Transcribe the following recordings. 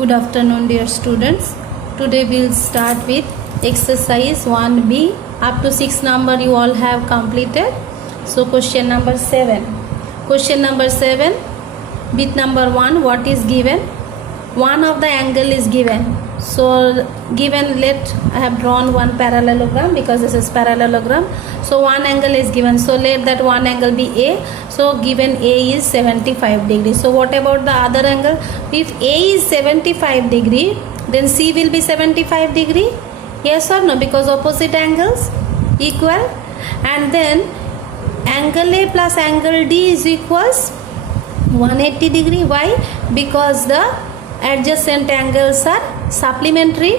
Good afternoon, dear students. Today we'll start with exercise 1B. Up to 6 number you all have completed. So question number 7. Question number 7. Bit number 1. What is given? One of the angle is given. So given, I have drawn one parallelogram because this is parallelogram. So one angle is given. So let that one angle be A. So given A is 75 degrees. So what about the other angle? If A is 75 degree, then C will be 75 degree. Yes or no? Because opposite angles equal. And then angle A plus angle D is equals 180 degree. Why? Because the adjacent angles are supplementary.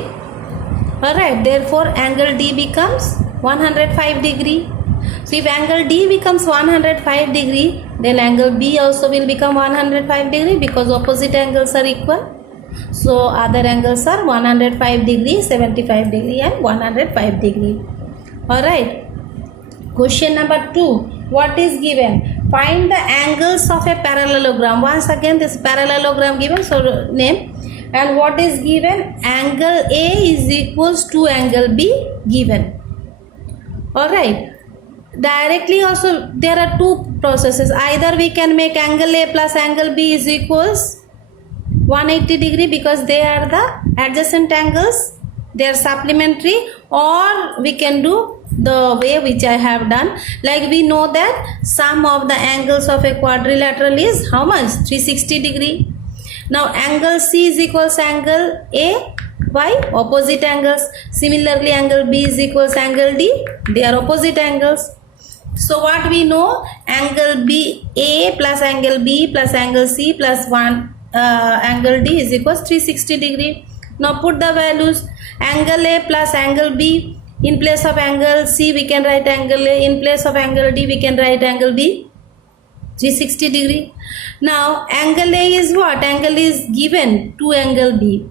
Alright, therefore angle D becomes 105 degree. So if angle D becomes 105 degree, then angle B also will become 105 degree because opposite angles are equal. So other angles are 105 degree, 75 degree and 105 degree. Alright. Question number 2. What is given? Find the angles of a parallelogram. Once again this parallelogram given, so name. And what is given? Angle A is equals to angle B given. Alright. Directly also there are two processes. Either we can make angle A plus angle B is equals 180 degree because they are the adjacent angles. They are supplementary, or we can do the way which I have done. Like we know that sum of the angles of a quadrilateral is how much? 360 degree. Now angle C is equals angle A. Why? Opposite angles. Similarly angle B is equals angle D. They are opposite angles. So what we know? Angle B A plus angle B plus angle C plus 1 angle D is equals 360 degree. Now put the values. Angle A plus angle B. In place of angle C we can write angle A. In place of angle D we can write angle B. 360 degree. Now angle A is what? Angle is given to angle B.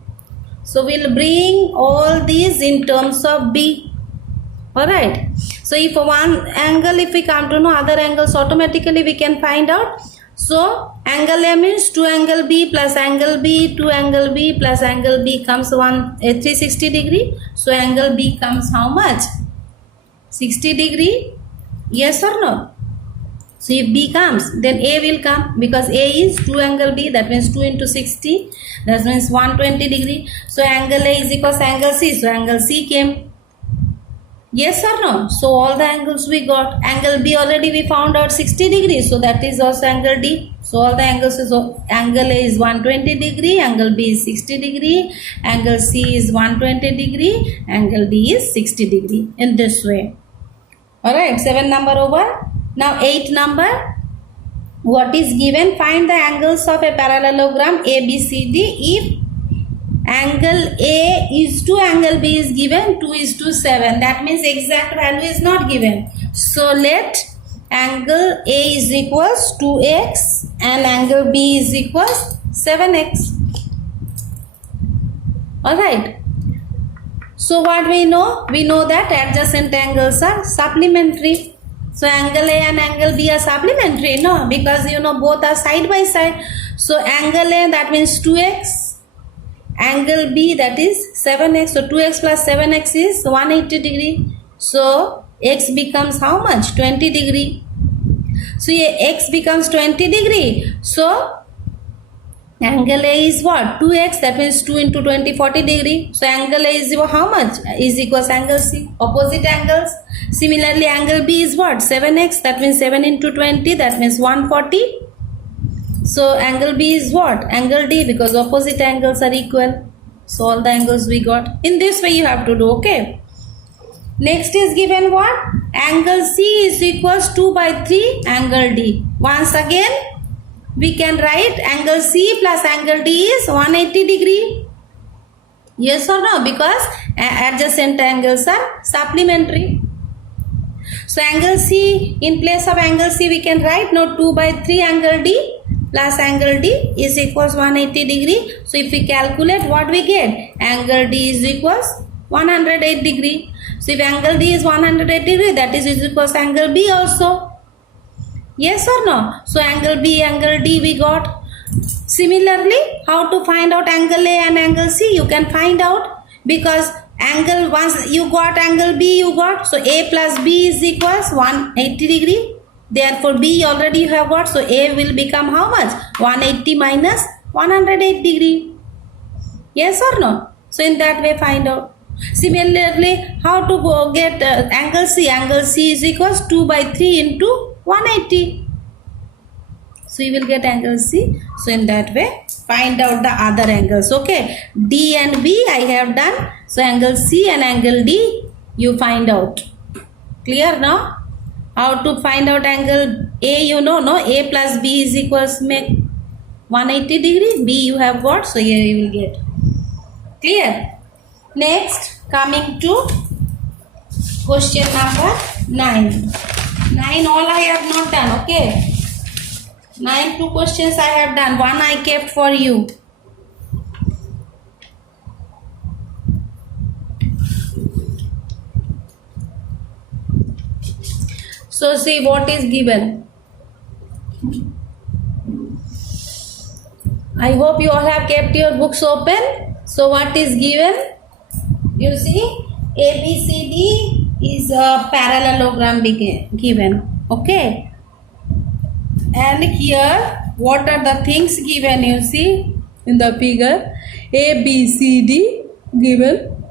So we'll bring all these in terms of B. Alright. So if one angle, if we come to know other angles, automatically we can find out. So angle A means 2 angle B plus angle B, 2 angle B plus angle B comes 360 degree. So angle B comes how much? 60 degree. Yes or no? So if B comes, then A will come because A is 2 angle B, that means 2 into 60, that means 120 degree. So angle A is equals angle C, so angle C came. Yes or no? So all the angles we got. Angle B already we found out 60 degrees, so that is also angle D. So all the angles is, angle A is 120 degree, angle B is 60 degree, angle C is 120 degree, angle D is 60 degree. In this way. Alright, 7 number over. Now 8 number. What is given? Find the angles of a parallelogram ABCD if angle A is to angle B is given 2:7. That means exact value is not given. So let angle A is equals 2x and angle B is equals 7x. Alright. So what we know? We know that adjacent angles are supplementary. So angle A and angle B are supplementary. No, because you know both are side by side. So angle A, that means 2x. Angle B, that is 7x. So 2x plus 7x is 180 degree. So x becomes how much? 20 degree. So here x becomes 20 degree. So angle A is what? 2x, that means 2 into 20, 40 degree. So angle A is how much? Is equals angle C. Opposite angles. Similarly angle B is what? 7x, that means 7 into 20, that means 140. So angle B is what? Angle D, because opposite angles are equal. So all the angles we got. In this way you have to do. Okay. Next is given what? Angle C is equals 2/3 angle D. Once again we can write angle C plus angle D is 180 degree. Yes or no? Because adjacent angles are supplementary. So angle C, in place of angle C we can write now 2/3 angle D plus angle D is equals 180 degree. So if we calculate, what we get? Angle D is equals 108 degree. So if angle D is 108 degree, that is equals angle B also. Yes or no? So angle B, angle D we got. Similarly, how to find out angle A and angle C? You can find out because angle, once you got angle B, you got, so A plus B is equals 180 degree. Therefore, B already you have got, so A will become how much? 180 minus 108 degree. Yes or no? So in that way find out. Similarly, how to go get angle C? Angle C is equals 2 by 3 into 180. So you will get angle C. So in that way find out the other angles. Okay, D and B I have done. So angle C and angle D you find out. Clear now? How to find out angle A, you know, no? A plus B is equals make 180 degree. B you have got, so here you will get. Clear? Next, coming to question number 9. 9 all I have not done. Okay, 9 2 questions I have done. One I kept for you. So see what is given. I hope you all have kept your books open. So what is given? You see, ABCD is a parallelogram given. Okay. And here, what are the things given? You see in the figure, ABCD given.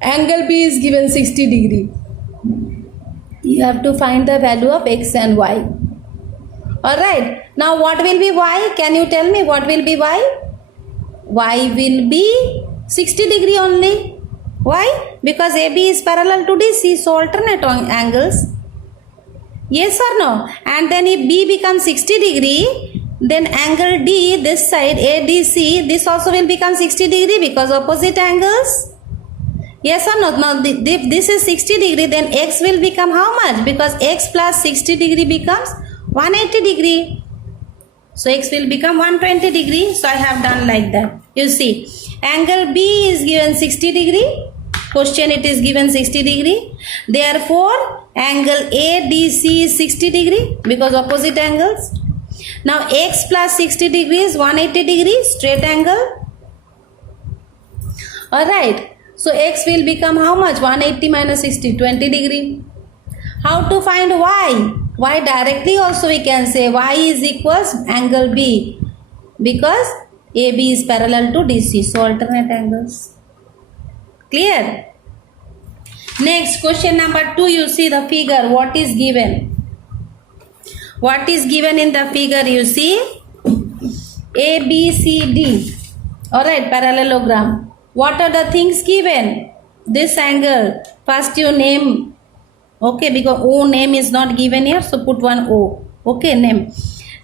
Angle B is given 60 degree. You have to find the value of X and Y. Alright. Now what will be Y? Can you tell me what will be Y? Y will be 60 degree only. Why? Because AB is parallel to DC, so alternate angles. Yes or no? And then if B becomes 60 degree, then angle D, this side ADC, this also will become 60 degree because opposite angles. Yes or no? Now if this is 60 degree, then X will become how much? Because X plus 60 degree becomes 180 degree. So X will become 120 degree. So I have done like that. You see, angle B is given 60 degree. Question it is given 60 degree. Therefore, angle ADC is 60 degree because opposite angles. Now X plus 60 degrees 180 degree straight angle. Alright. So X will become how much? 180 minus 60, 20 degree. How to find Y? Y directly also we can say Y is equals angle B because AB is parallel to DC. So alternate angles. Clear? Next, question number 2, you see the figure. What is given? What is given in the figure? You see A, B, C, D. Alright, parallelogram. What are the things given? This angle. First you name. Okay, because O name is not given here, so put one O. Okay, name.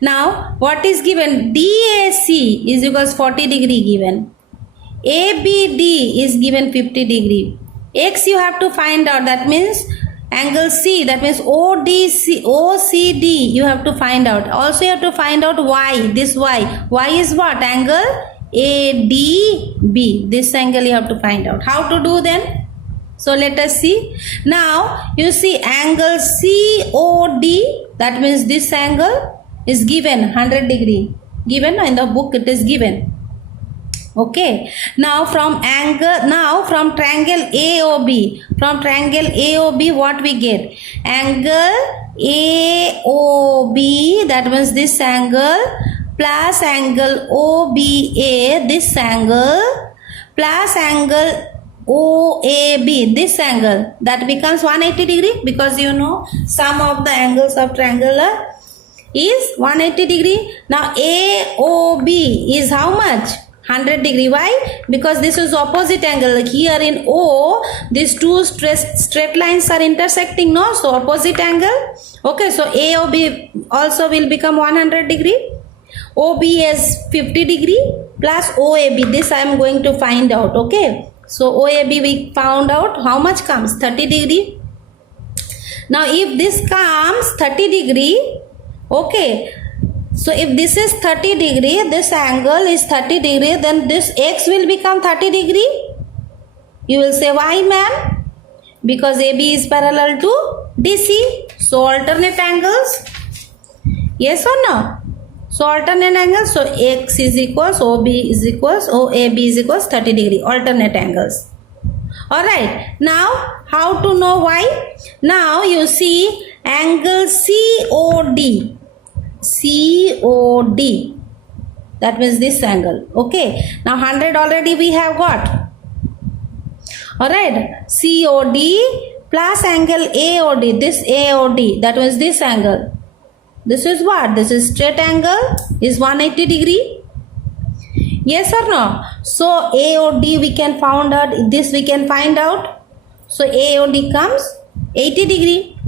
Now, what is given? DAC is equals 40 degree given. ABD is given 50 degree. X you have to find out. That means angle C. That means OCD you have to find out. Also you have to find out Y. This Y. Y is what? Angle ADB. This angle you have to find out. How to do then? So let us see. Now you see angle COD. That means this angle is given 100 degree. Given in the book it is given. Okay. Now from triangle AOB. From triangle AOB what we get? Angle AOB. That means this angle plus angle OBA. This angle plus angle OAB, this angle, that becomes 180 degree because you know sum of the angles of triangular is 180 degree. Now AOB is how much? 100 degree. Why? Because this is opposite angle. Like here in O, these two straight lines are intersecting, no? So opposite angle. Okay, so AOB also will become 100 degree. OB is 50 degree plus OAB. This I am going to find out. Okay. So OAB we found out how much comes? 30 degree. Now if this comes 30 degree, okay. So if this is 30 degree, this angle is 30 degree, then this X will become 30 degree. You will say why, ma'am? Because AB is parallel to DC. So alternate angles. Yes or no? So alternate angles, so X is equals OB is equals OAB is equals 30 degree, alternate angles. Alright, now how to know Y? Now you see angle COD. COD. That means this angle. Okay, now 100 already we have got. Alright, COD plus angle AOD. This AOD, that means this angle. This is what? This is straight angle is 180 degree. Yes or no? So AOD we can find out. This we can find out. So AOD comes 80 degree.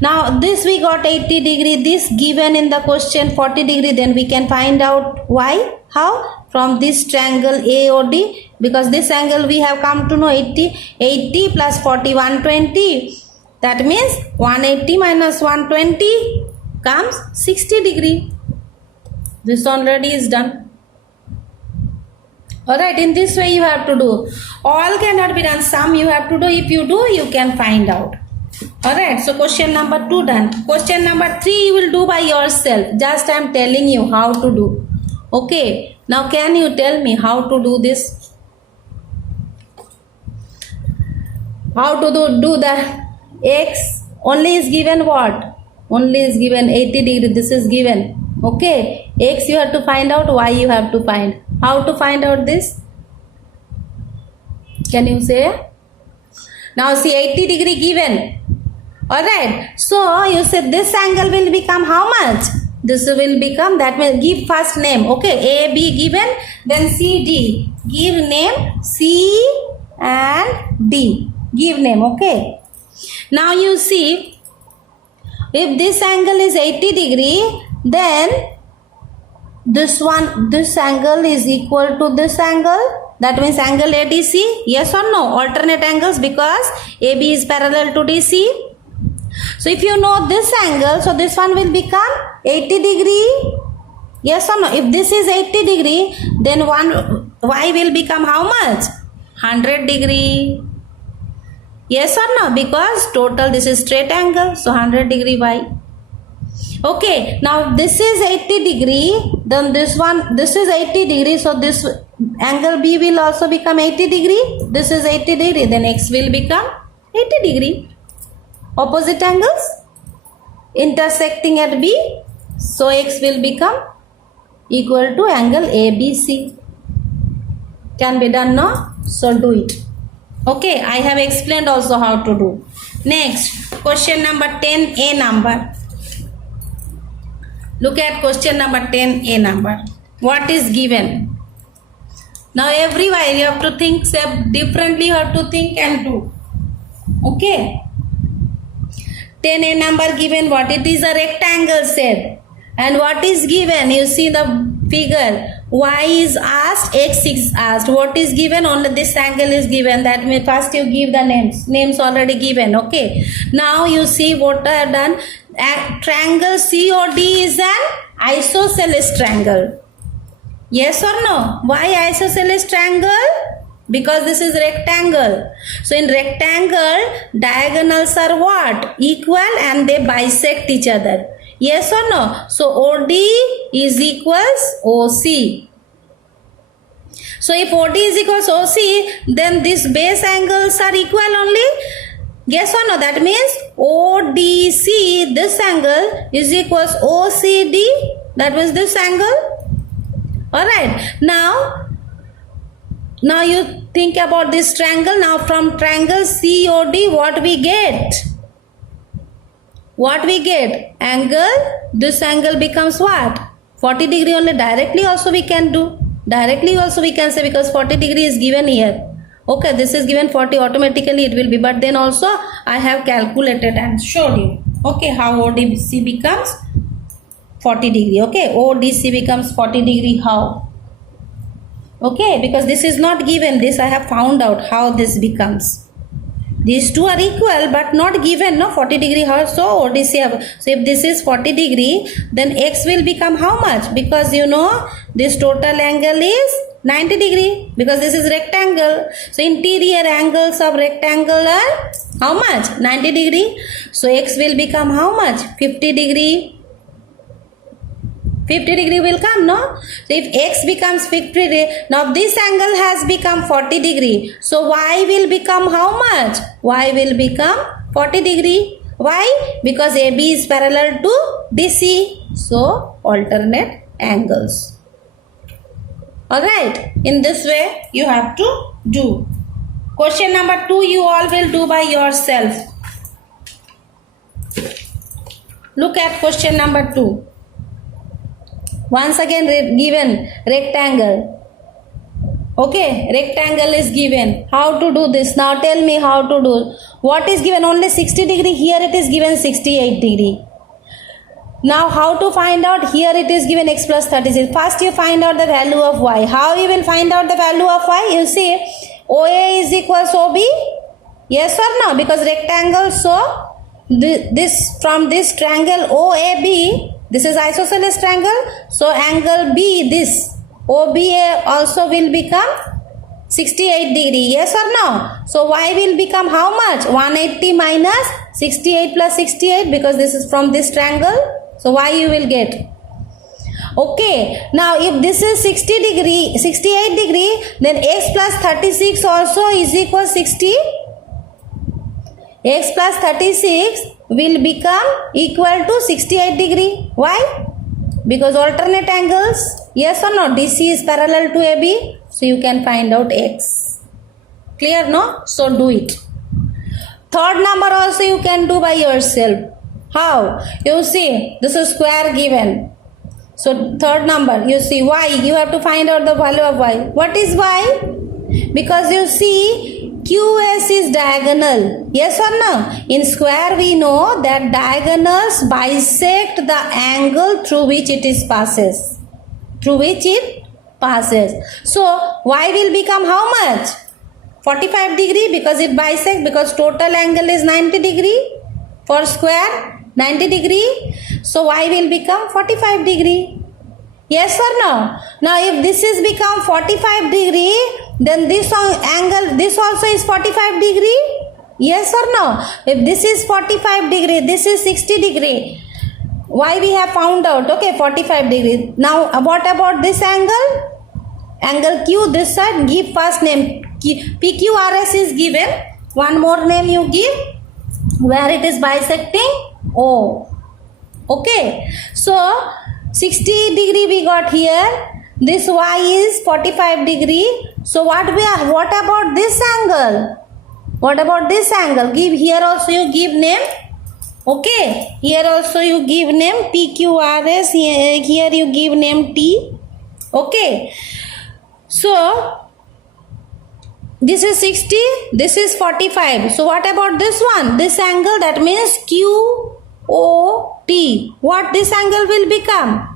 Now this we got 80 degree. This given in the question 40 degree. Then we can find out why. How? From this triangle AOD. Because this angle we have come to know 80. 80 plus 40 120. That means 180 minus 120 comes 60 degree. This already is done. Alright, in this way you have to do. All cannot be done. Some you have to do. If you do, you can find out. Alright, so question number 2 done. Question number 3 you will do by yourself. Just I am telling you how to do. Okay, now can you tell me how to do this? How to do the X only is given what? Only is given 80 degree. This is given. Okay, X you have to find out, Y you have to find. How to find out this? Can you say? Now see 80 degree given. Alright, so you said this angle will become how much? This will become, that will give first name. Okay, A, B given, then C, D. Give name C and D. Give name, okay. Now you see, if this angle is 80 degree, then this angle is equal to this angle. That means angle ADC. Yes or no? Alternate angles because AB is parallel to DC. So if you know this angle, so this one will become 80 degree. Yes or no? If this is 80 degree, then Y will become how much? 100 degree. Yes or no? Because total this is straight angle. So 100 degree Y. Okay. Now this is 80 degree. Then this is 80 degree. So this angle B will also become 80 degree. This is 80 degree. Then X will become 80 degree. Opposite angles intersecting at B. So X will become equal to angle ABC. Can be done, no? So do it. Okay, I have explained also how to do. Next, question number 10A number. Look at question number 10A number. What is given? Now everywhere you have to think differently, you have to think and do. Okay. 10A number given what? It is a rectangle shape. And what is given? You see the figure. Y is asked, X is asked. What is given? Only this angle is given. That means first you give the names. Names already given. Okay. Now you see what I have done. Triangle COD is an isosceles triangle. Yes or no? Why isosceles triangle? Because this is rectangle. So in rectangle, diagonals are what? Equal and they bisect each other. Yes or no? So OD is equals OC. So if OD is equals OC, then these base angles are equal only. Yes or no? That means ODC, this angle is equals OCD. That means this angle. Alright. Now you think about this triangle. Now from triangle COD, what we get? What we get? Angle. This angle becomes what? 40 degree only. Directly also we can do. Directly also we can say because 40 degree is given here. Okay, this is given 40, automatically it will be. But then also I have calculated and showed you. Okay, how ODC becomes 40 degree. Okay, ODC becomes 40 degree. How? Okay, because this is not given. This I have found out how this becomes. These two are equal but not given, no? 40 degree. How? So ODC have. So if this is 40 degree, then X will become how much? Because you know this total angle is 90 degree because this is rectangle. So interior angles of rectangle are how much? 90 degree. So X will become how much? 50 degree. 50 degree will come, no? So if x becomes 50 degree, now this angle has become 40 degree. So y will become how much? Y will become 40 degree. Why? Because AB is parallel to DC. So alternate angles. Alright, in this way you have to do. Question number 2 you all will do by yourself. Look at question number 2. Once again given rectangle. Okay, rectangle is given. How to do this? Now tell me how to do. What is given? Only 60 degree. Here it is given 68 degree. Now how to find out? Here it is given x plus 36. First you find out the value of y. How you will find out the value of y? You see OA is equals OB. Yes or no? Because rectangle, so this from this triangle OAB, this is isosceles triangle, so angle B, this OBA also will become 68 degree. Yes or no? So y will become how much? 180 minus 68 plus 68, because this is from this triangle. So y you will get. Okay, now if this is 68 degree, then x plus 36 also is equal 60. X plus 36 will become equal to 68 degree. Why? Because alternate angles. Yes or no? DC is parallel to AB. So you can find out x. Clear, no? So do it. Third number also you can do by yourself. How? You see, this is square given. So third number, you see y. You have to find out the value of y. What is y? Because you see QS is diagonal. Yes or no? In square we know that diagonals bisect the angle through which it is passes. Through which it passes. So y will become how much? 45 degree, because it bisects, because total angle is 90 degree. For square 90 degree. So y will become 45 degree. Yes or no? Now if this is become 45 degree, then this angle, this also is 45 degree. Yes or no? If this is 45 degree, this is 60 degree. Why we have found out? Okay, 45 degree. Now what about this angle? Angle Q, this side, give first name. PQRS is given. One more name you give. Where it is bisecting? O. Okay. So 60 degree we got here. This y is 45 degree. So what about this angle? What about this angle? Give here also you give name. Okay. Here also you give name PQRS. Here you give name T. Okay. So this is 60. This is 45. So what about this one? This angle, that means QOT. What this angle will become?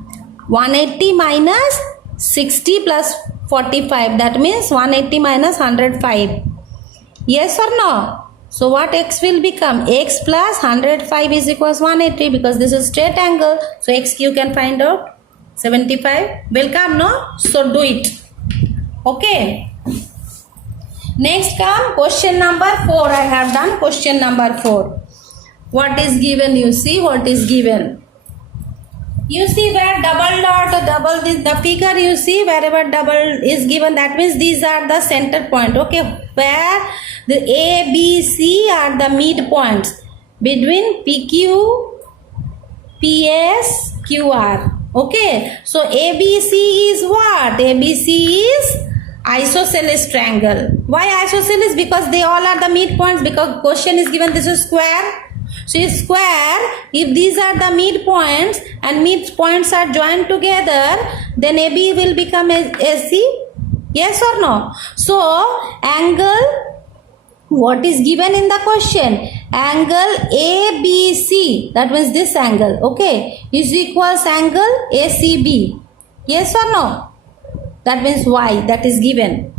180 minus 60 plus 45. That means 180 minus 105. Yes or no? So what x will become? X plus 105 is equals 180, because this is straight angle. So x you can find out 75. Will come, no? So do it. Okay. Next come question number 4. I have done question number 4. What is given? You see what is given. You see where double dot, double this, the figure you see wherever double is given, that means these are the center point. Okay, where the A, B, C are the midpoints between PQ, PS, QR. Okay, so ABC is what? ABC is isosceles triangle. Why isosceles? Because they all are the midpoints, because question is given this is square. So if square, if these are the midpoints and midpoints are joined together, then AB will become AC. Yes or no? So angle, what is given in the question? Angle ABC, that means this angle, okay, is equals angle ACB. Yes or no? That means Y, that is given.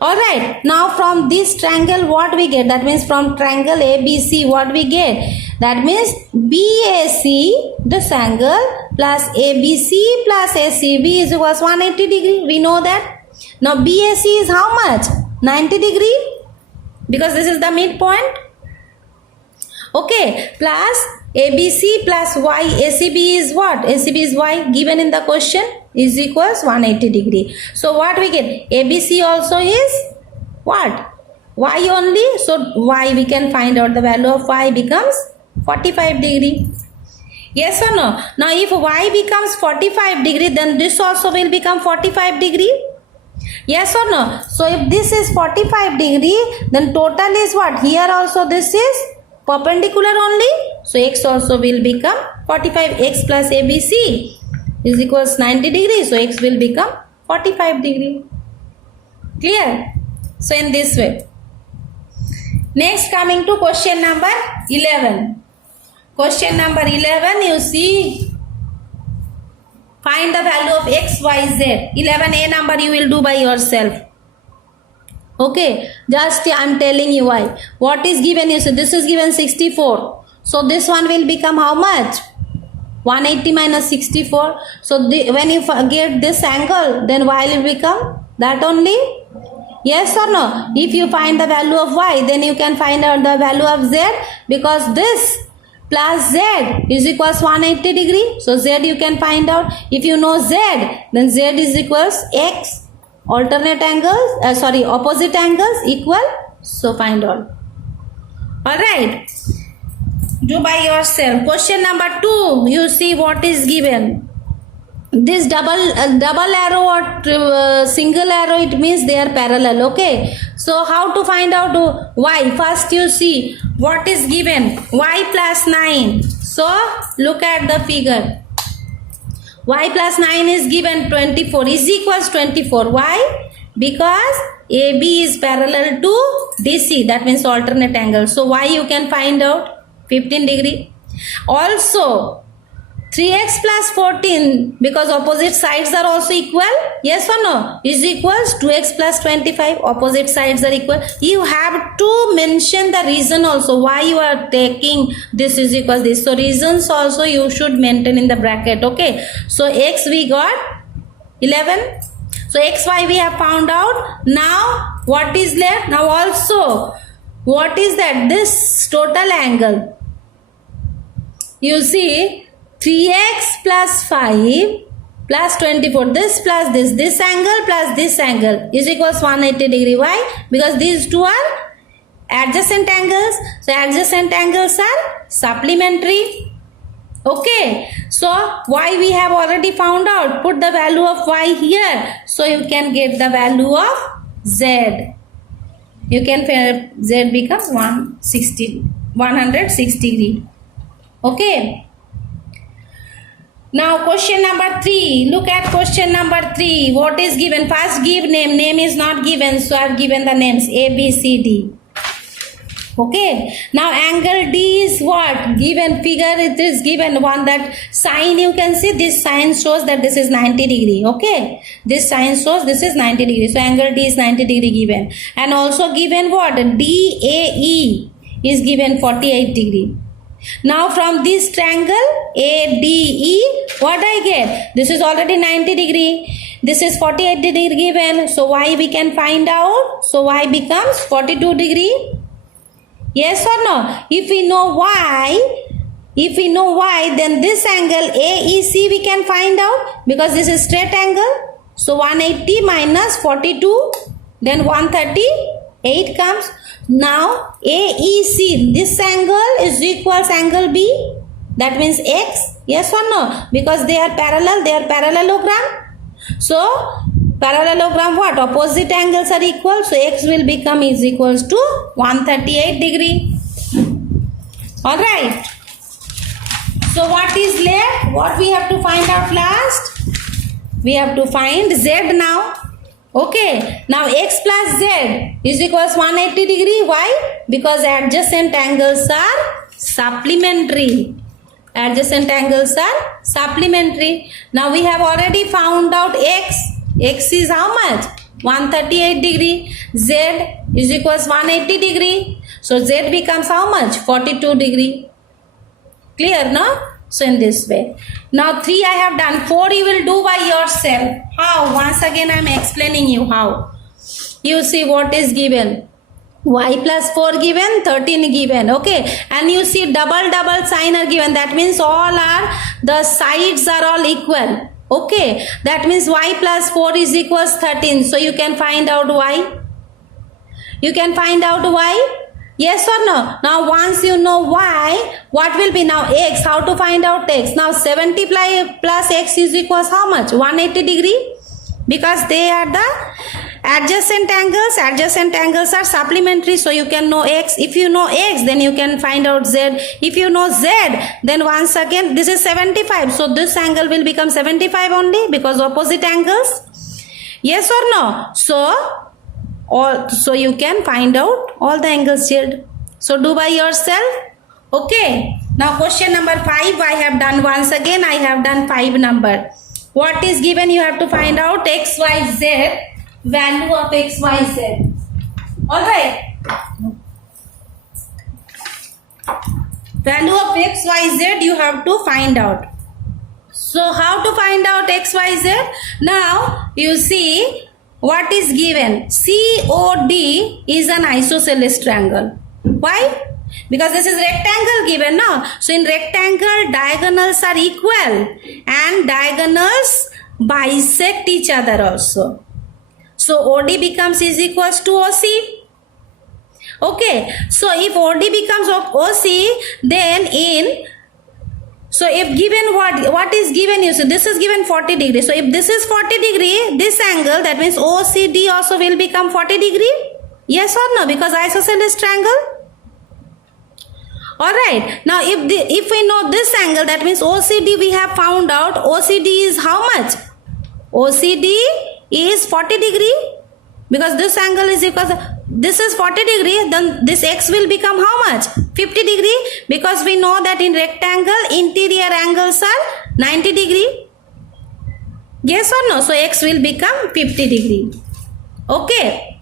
Alright, now from this triangle what we get? That means from triangle ABC what we get? That means BAC, this angle, plus ABC plus ACB is equals 180 degree. We know that. Now BAC is how much? 90 degree, because this is the midpoint. Okay, plus ABC plus y, ACB is what? ACB is y given in the question is equals 180 degree. So what we get? ABC also is what? Y only. So y we can find out the value of y becomes 45 degree. Yes or no? Now if y becomes 45 degree, then this also will become 45 degree. Yes or no? So if this is 45 degree, then total is what? Here also this is perpendicular only. So x also will become 45. X plus ABC is equals 90 degree. So x will become 45 degree. Clear? So in this way. Next, coming to question number 11. Question number 11, you see, find the value of x, y, z. 11a number you will do by yourself. Okay, just I am telling you why. What is given? You see, this is given 64. So this one will become how much? 180 minus 64. So when you get this angle, then y will become that only. Yes or no? If you find the value of y, then you can find out the value of z, because this plus z is equals 180 degree. So z you can find out. If you know z, then z is equals x, alternate angles, opposite angles equal. So find out. Alright. Do by yourself. Question number 2, you see what is given. This double arrow or single arrow, it means they are parallel. Okay, so how to find out y? First you see what is given, y plus 9. So look at the figure. Y plus 9 is given 24 is equals 24. Why? Because AB is parallel to DC, that means alternate angle. So y you can find out 15 degree. Also 3x plus 14, because opposite sides are also equal. Yes or no? Is equals 2x plus 25. Opposite sides are equal. You have to mention the reason also why you are taking this is equals this. So reasons also you should maintain in the bracket. Okay. So x we got 11. So xy we have found out. Now what is left? Now also what is that? This total angle. You see, 3x plus 5 plus 24, this plus this angle plus this angle is equals 180 degree. Why? Because these two are adjacent angles. So adjacent angles are supplementary. Okay. So y we have already found out. Put the value of y here. So you can get the value of z. You can z becomes 160 degree. Okay. Now question number 3. Look at question number 3. What is given? First give name. Name is not given. So I have given the names A, B, C, D. Okay. Now angle D is what? Given figure it is given one that sign you can see this sign shows that this is 90 degree. Okay. This sign shows this is 90 degree. So angle D is 90 degree given. And also given what? DAE is given 48 degree. Now from this triangle ADE, what I get? This is already 90 degree. This is 48 degree given. So y we can find out. So y becomes 42 degree. Yes or no? If we know y, then this angle AEC we can find out, because this is straight angle. So 180 minus 42, then 138 comes. Now AEC, this angle is equals angle B, that means x. Yes or no? Because they are parallel, they are parallelogram. So parallelogram what? Opposite angles are equal. So x will become is equals to 138 degree. Alright. So what is left? What we have to find out last? We have to find z now. Okay, now x plus z is equals 180 degree. Why? Because adjacent angles are supplementary. Adjacent angles are supplementary. Now we have already found out x. X is how much? 138 degree. Z is equals 180 degree. So z becomes how much? 42 degree. Clear, no? So in this way. Now 3 I have done. 4 you will do by yourself. How? Once again I am explaining you how. You see what is given. y plus 4 given, 13 given. Okay, and you see double sign are given. That means all are, the sides are all equal. Okay, that means y plus 4 is equals 13. So you can find out y. You can find out y. Yes or no? Now once you know y, what will be now x? How to find out x? Now 70 plus x is equals how much? 180 degree. Because they are the adjacent angles. Adjacent angles are supplementary, so you can know x. If you know x, then you can find out z. If you know z, then once again this is 75, so this angle will become 75 only, because opposite angles. Yes or no? So you can find out all the angles here. So do by yourself. Okay, now question number 5 I have done. Once again I have done 5 number. What is given? You have to find out x, y, z, value of x, y, z. Alright. Value of x, y, z you have to find out. So how to find out x, y, z? Now you see what is given. COD is an isosceles triangle. Why? Because this is rectangle given, no? So in rectangle, diagonals are equal and diagonals bisect each other also. So OD becomes is equals to OC. Okay, so if OD becomes OC, then so if given what is given, you see this is given 40 degree. So if this is 40 degree, this angle, that means OCD also will become 40 degree. Yes or no? Because isosceles triangle. Alright, now if we know this angle, that means OCD we have found out. OCD is how much? OCD is 40 degree. Because this angle is equal, this is 40 degree, then this x will become how much? 50 degree. Because we know that in rectangle, interior angles are 90 degree. Yes or no? So x will become 50 degree. Okay.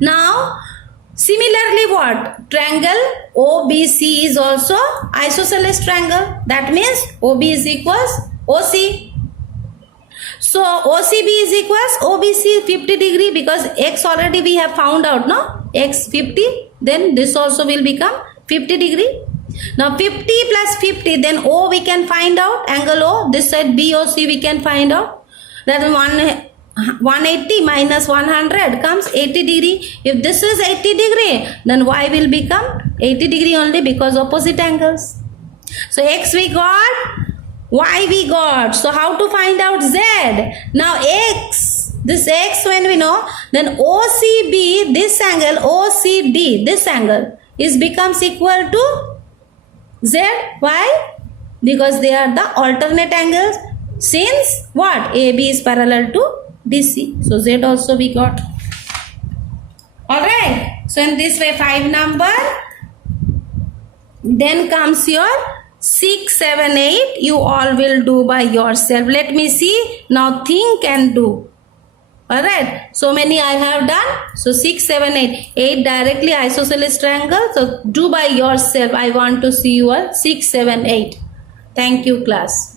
Now, similarly what? Triangle OBC is also isosceles triangle. That means OB is equals OC. So OCB is equals OBC 50 degree, because x already we have found out, no? X 50, then this also will become 50 degree. Now 50 plus 50, then O we can find out, angle O, this side BOC we can find out. That is 180 minus 100 comes 80 degree. If this is 80 degree, then Y will become 80 degree only, because opposite angles. So X we got, Y we got. So how to find out Z? Now X, this X when we know, then OCB, this angle, OCD, this angle is becomes equal to Z. Why? Because they are the alternate angles. Since what? AB is parallel to DC. So Z also we got. Alright. So in this way 5 number. Then comes your 6, 7, 8. You all will do by yourself. Let me see. Now think and do. Alright. So many I have done. So 6, 7, 8. 8 directly isosceles triangle. So do by yourself. I want to see your 6, 7, 8. Thank you class.